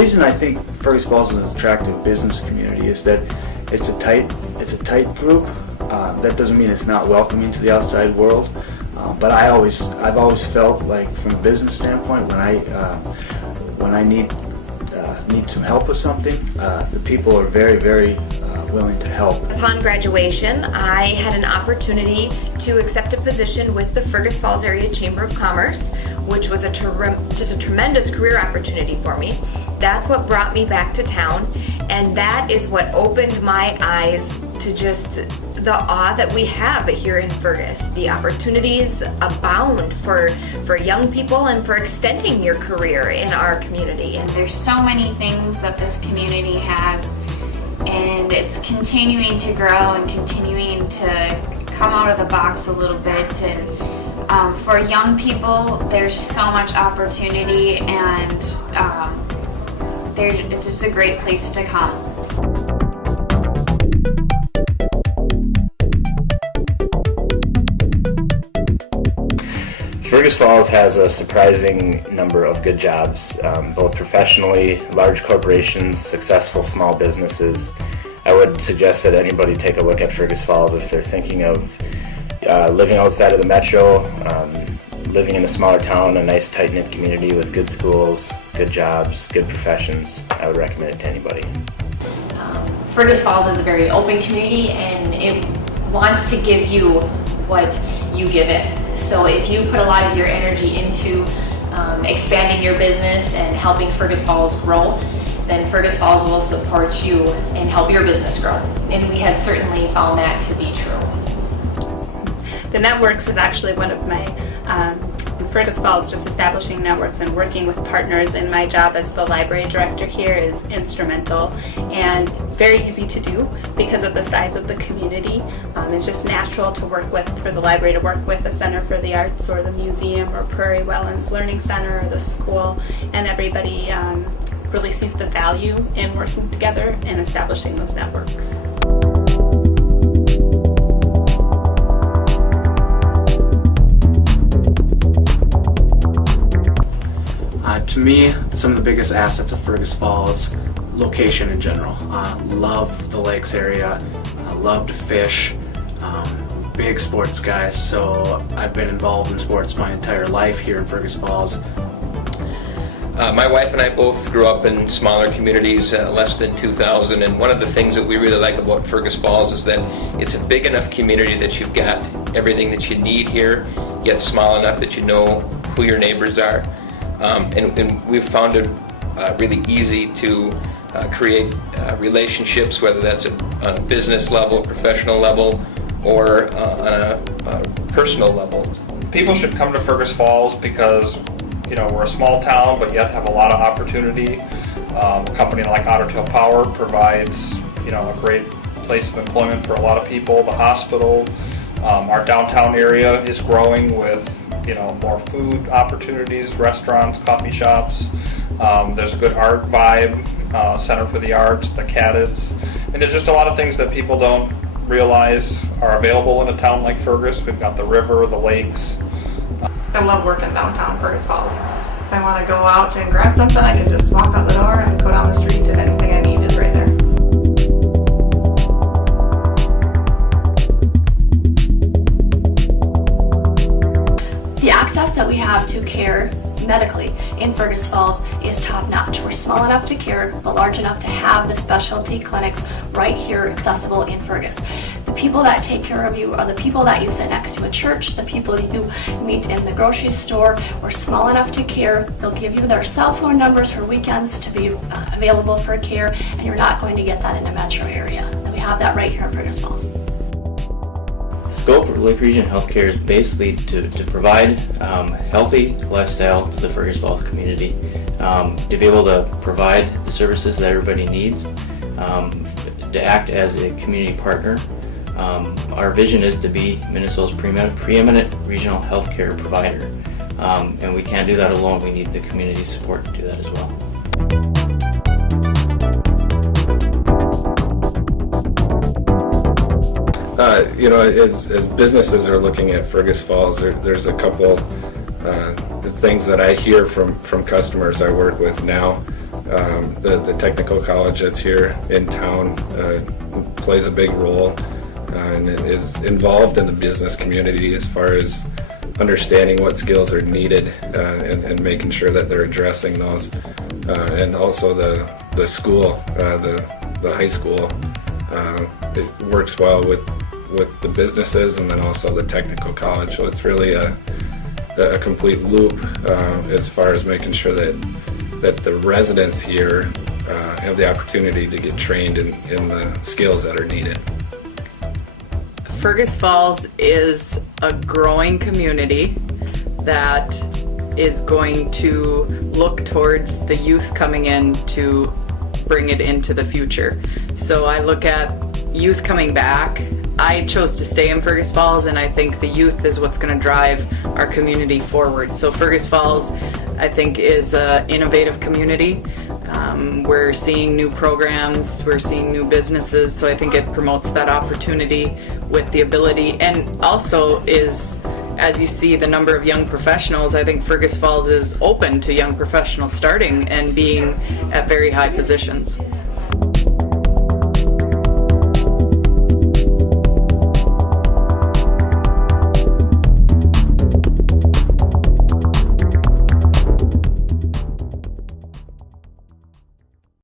reason I think Fergus Falls is an attractive business community is that it's a tight group. That doesn't mean it's not welcoming to the outside world, but I've always felt like, from a business standpoint, when I need some help with something, the people are very, very willing to help. Upon graduation, I had an opportunity to accept a position with the Fergus Falls Area Chamber of Commerce, which was just a tremendous career opportunity for me. That's what brought me back to town, and that is what opened my eyes to just the awe that we have here in Fergus. The opportunities abound for young people and for extending your career in our community. And there's so many things that this community has, and it's continuing to grow and continuing to come out of the box a little bit. And for young people, there's so much opportunity, and it's just a great place to come. Fergus Falls has a surprising number of good jobs, both professionally, large corporations, successful small businesses. I would suggest that anybody take a look at Fergus Falls if they're thinking of living outside of the metro, living in a smaller town, a nice tight-knit community with good schools, good jobs, good professions. I would recommend it to anybody. Fergus Falls is a very open community, and it wants to give you what you give it. So if you put a lot of your energy into expanding your business and helping Fergus Falls grow, then Fergus Falls will support you and help your business grow. And we have certainly found that to be true. The networks is actually one of my Fergus Falls, just establishing networks and working with partners in my job as the library director here is instrumental and very easy to do because of the size of the community. It's just natural to work with, for the library to work with the Center for the Arts or the museum or Prairie Welllands Learning Center or the school, and everybody really sees the value in working together and establishing those networks. To me, some of the biggest assets of Fergus Falls, location in general. Love the lakes area, love to fish, big sports guy, so I've been involved in sports my entire life here in Fergus Falls. My wife and I both grew up in smaller communities, less than 2,000, and one of the things that we really like about Fergus Falls is that it's a big enough community that you've got everything that you need here, yet small enough that you know who your neighbors are. And we've found it really easy to create relationships, whether that's on a business level, professional level, or on a personal level. People should come to Fergus Falls because, you know, we're a small town but yet have a lot of opportunity. A company like Otter Tail Power provides, you know, a great place of employment for a lot of people. The hospital, our downtown area is growing with, you know, more food opportunities, restaurants, coffee shops. There's a good art vibe, Center for the Arts, the Cadets, and there's just a lot of things that people don't realize are available in a town like Fergus. We've got the river, the lakes. I love working downtown Fergus Falls. If I want to go out and grab something, I can just walk out the door and go down the street and anything I need is right there. The access that we have to care medically in Fergus Falls is top-notch. We're small enough to care, but large enough to have the specialty clinics right here accessible in Fergus. The people that take care of you are the people that you sit next to at church, the people that you meet in the grocery store. We're small enough to care. They'll give you their cell phone numbers for weekends to be available for care, and you're not going to get that in a metro area. And we have that right here in Fergus Falls. The scope of Lake Region Healthcare is basically to provide healthy lifestyle to the Fergus Falls community, to be able to provide the services that everybody needs, to act as a community partner. Our vision is to be Minnesota's preeminent regional healthcare provider, and we can't do that alone. We need the community support to do that as well. You know, as businesses are looking at Fergus Falls, there's a couple things that I hear from customers I work with now. The technical college that's here in town plays a big role and is involved in the business community as far as understanding what skills are needed and making sure that they're addressing those. And also the school, the high school, it works well with the businesses and then also the technical college. So it's really a complete loop as far as making sure that the residents here have the opportunity to get trained in the skills that are needed. Fergus Falls is a growing community that is going to look towards the youth coming in to bring it into the future. So I look at youth coming back. I chose to stay in Fergus Falls, and I think the youth is what's going to drive our community forward. So Fergus Falls, I think, is an innovative community. We're seeing new programs, we're seeing new businesses, so I think it promotes that opportunity with the ability, and also is, as you see the number of young professionals, I think Fergus Falls is open to young professionals starting and being at very high positions.